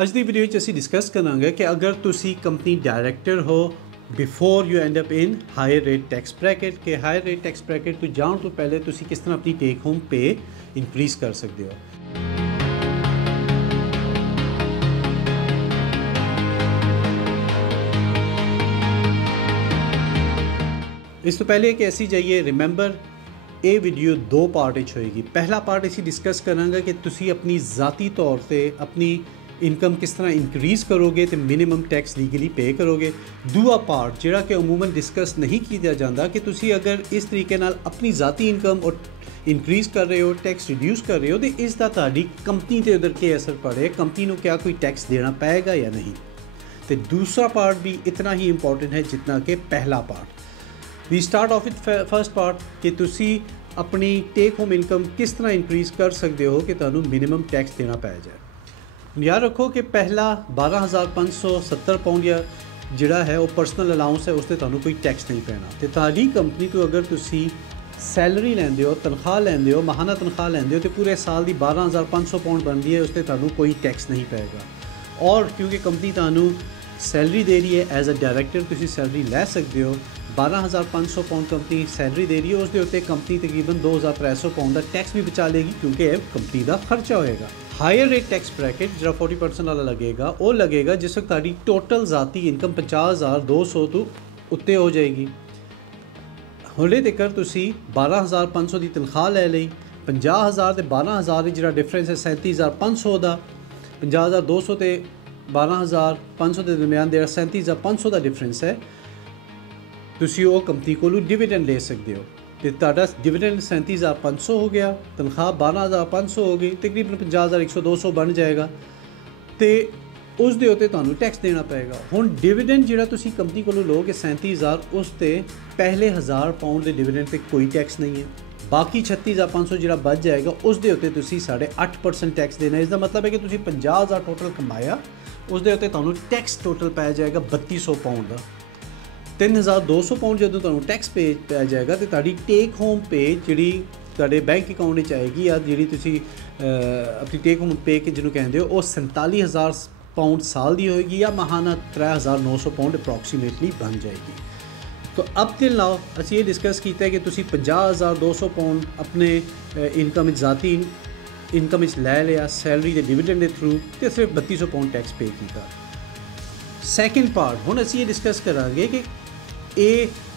ਅੱਜ ਦੀ ਵੀਡੀਓ ਵਿੱਚ ਅਸੀਂ ਡਿਸਕਸ ਕਰਾਂਗੇ ਕਿ ਅਗਰ ਤੁਸੀਂ ਕੰਪਨੀ ਡਾਇਰੈਕਟਰ ਹੋ before you end up in higher rate tax bracket ਕਿ ਹਾਇਰ ਰੇਟ ਟੈਕਸ ਬ੍ਰੈਕਟ ਤੋਂ ਜਾਣ ਤੋਂ ਪਹਿਲੇ ਤੁਸੀਂ ਕਿਸ ਤਰ੍ਹਾਂ ਆਪਣੀ ਟੇਕ ਹੋਮ ਪੇ ਇਨਕਰੀਜ਼ ਕਰ ਸਕਦੇ ਹੋ। ਇਸ ਤੋਂ ਪਹਿਲੇ ਕਿ ਅਸੀਂ ਜਾਈਏ ਰਿਮੈਂਬਰ ਇਹ ਵੀਡੀਓ ਦੋ ਪਾਰਟ ਵਿੱਚ ਹੋਏਗੀ। ਪਹਿਲਾ ਪਾਰਟ ਅਸੀਂ ਡਿਸਕਸ ਕਰਾਂਗੇ ਕਿ ਤੁਸੀਂ ਆਪਣੀ ਜ਼ਾਤੀ ਤੌਰ ਤੇ ਆਪਣੀ ਇਨਕਮ किस तरह इंक्रीज़ करोगे तो मिनिमम टैक्स लीगली पे करोगे। दूआ पार्ट जिहड़ा कि अमूमन डिस्कस नहीं किया जाता कि तुसी अगर इस तरीके नाल अपनी ज़ाती इनकम और इंक्रीज़ कर रहे हो टैक्स रिड्यूस कर रहे हो तो इसका तुहाडी कंपनी के उधर के असर पड़े, कंपनी को क्या कोई टैक्स देना पेगा या नहीं। तो दूसरा पार्ट भी इतना ही इंपॉर्टेंट है जितना कि पहला part. We start off with first part कि तुसी अपनी टेक होम इनकम किस तरह इंक्रीज़ कर सकते हो कि तुहानू मिनिमम टैक्स देना पै जाए। याद रखो कि पहला 12,570 पाउंड या जिहड़ा है वो पर्सनल अलाउंस है, उस ते तुहानू कोई टैक्स नहीं पैना। तो तुहाडी कंपनी तो अगर तुसी सैलरी लैंदे हो, तनख्वाह लैंदे हो, माहाना तनख्वाह लैंदे हो तो पूरे साल की 12,500 पाउंड बनती है, उस ते तुहानू कोई टैक्स नहीं पैगा। और क्योंकि कंपनी तुहानू सैलरी दे रही है एज अ डायरैक्टर तुसी सैलरी लै सकते हो। 12,500 पाउंड कंपनी सैलरी दे रही है, उसके उत्ते कंपनी तकरीबन 2,300 पाउंड का टैक्स भी बचा लेगी क्योंकि कंपनी का खर्चा होएगा। हायर रेट टैक्स ब्रैकेट जो 40% वाला लगेगा वो लगेगा जिस वक्त तारी टोटल ज़ाती इनकम 50,200 तो उत्ते हो जाएगी। हले तक तुसी 12,500 की तनख्वाह लै ली, 50,000 तो 12,000 जो डिफरेंस है 37,500 का, 50,200 तो 12,500 के दरम्यान जो 37,500 का डिफरेंस है तुसी वो कंपनी को डिविडेंड ले सकते हो। तो तुहाडा डिविडेंड 37,500 हो गया, तनख्वाह 12,500 हो गई, तकरीबन 50,100 200 बन जाएगा। तो उस दे उत्ते तुहानू टैक्स देना पेगा। हुण डिविडेंड जिहड़ा तुसी कंपनी कोलों लोगे 37,000 उस ते पहले 1,000 पाउंड के डिविडेंड ते कोई टैक्स नहीं है। बाकी 36,500 जिहड़ा बच जाएगा उस दे उत्ते तुसी 8.5% टैक्स देना। इसका मतलब है कि तुसी 50,000 टोटल कमाया, उस दे उत्ते तुहानू टैक्स टोटल पै जाएगा 3200 पाउंड का। 3,200 पाउंड जो तुहानू टैक्स पे पै जाएगा तो तुहाडी टेक होम पे जिहड़ी तुहाडे बैंक अकाउंट में आएगी या जिहड़ी तुसी अपनी टेक होम पे कि जिन्होंने कहते हो वो 47,000 पाउंड साल की होएगी या माहाना 3,900 पाउंड अप्रॉक्सीमेटली बन जाएगी। तो अब तिल नाउ असीं ये डिस्कस किया है कि तुसी 50,200 पाउंड अपने इनकम ज़ाती इनकम लै लिया सैलरी के डिविडेंड के थ्रू तो सिर्फ 3200 पाउंड टैक्स पे किया। सैकेंड पार्ट हुण असीं ये डिस्कस करांगे कि ये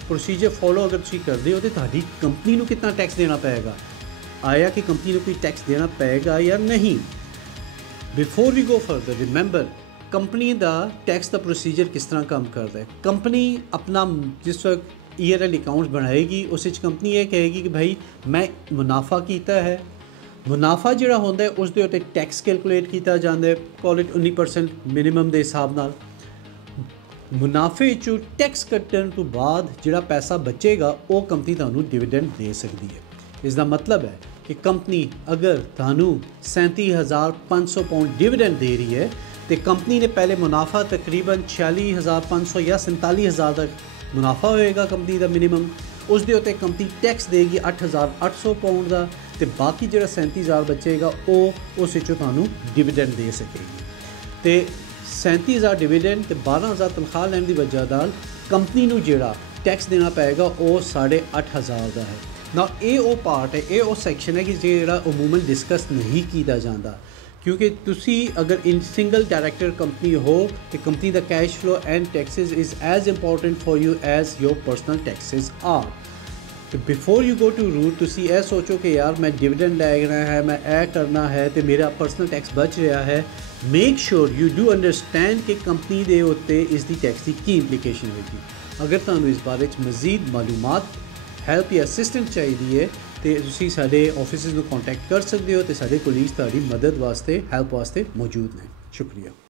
प्रोसीजर फॉलो अगर तुसीं करदे हो तो तुहाडी कंपनी को कितना टैक्स देना पेगा, आया कि कंपनी को कोई टैक्स देना पेगा या नहीं। Before we go further remember company का टैक्स का प्रोसीजर किस तरह काम करता है। कंपनी अपना जिस वक्त ईयर एंड अकाउंट्स बनाएगी उस कंपनी ये कहेगी कि भाई मैं मुनाफा किया है, मुनाफा जिहड़ा होंदा है उस दे उत्ते टैक्स कैलकुलेट किया जाता है, कॉल इट 19% मिनिमम के हिसाब नाल। मुनाफे चो टैक्स कट्टन तो बाद जिहड़ा पैसा बचेगा वो कंपनी तुहानू डिविडेंड दे सकती है। इसका मतलब है कि कंपनी अगर तुहानू 37,500 पाउंड डिविडेंड दे रही है तो कंपनी ने पहले मुनाफा तकरीबन 46,500 या 47,000 तक मुनाफा होएगा कंपनी का मिनिमम, उस दे उत्ते कंपनी टैक्स देगी 8,800 पाउंड का तो बाकी जिहड़ा 37,000 बचेगा वो उस विचों तुहानू डिविडेंड दे सकेगी। तो 37,000 डिविडेंड तो 12,000 तनख्वाह लैण की वजह नाल कंपनी नूं जिहड़ा टैक्स देना पेगा वो 8,500 का है ना। ये वो पार्ट है, ये वो सैक्शन है कि जिहड़ा अमूमन डिस्कस नहीं किया जाता क्योंकि तुसी अगर इन सिंगल डायरैक्टर कंपनी हो तो कंपनी का cash flow and taxes is as important for you as your personal taxes are. तो before you go to route तुसी ये सोचो कि यार मैं डिविडेंड लैना है, मैं ए करना है तो मेरा पर्सनल टैक्स बच रहा है। Make sure you do understand कि कंपनी के उत्ते इसकी टैक्स की इंप्लीकेशन होगी। अगर तुहानू इस बारे मज़ीद मालूमात हैल्प या असिस्टेंट चाहिए तो तुसी साडे ऑफिसेस को कॉन्टैक्ट कर सकते हो तो साडे कोलीग्स तुहाडी मदद वास्ते हैल्प वास्ते मौजूद हैं। शुक्रिया।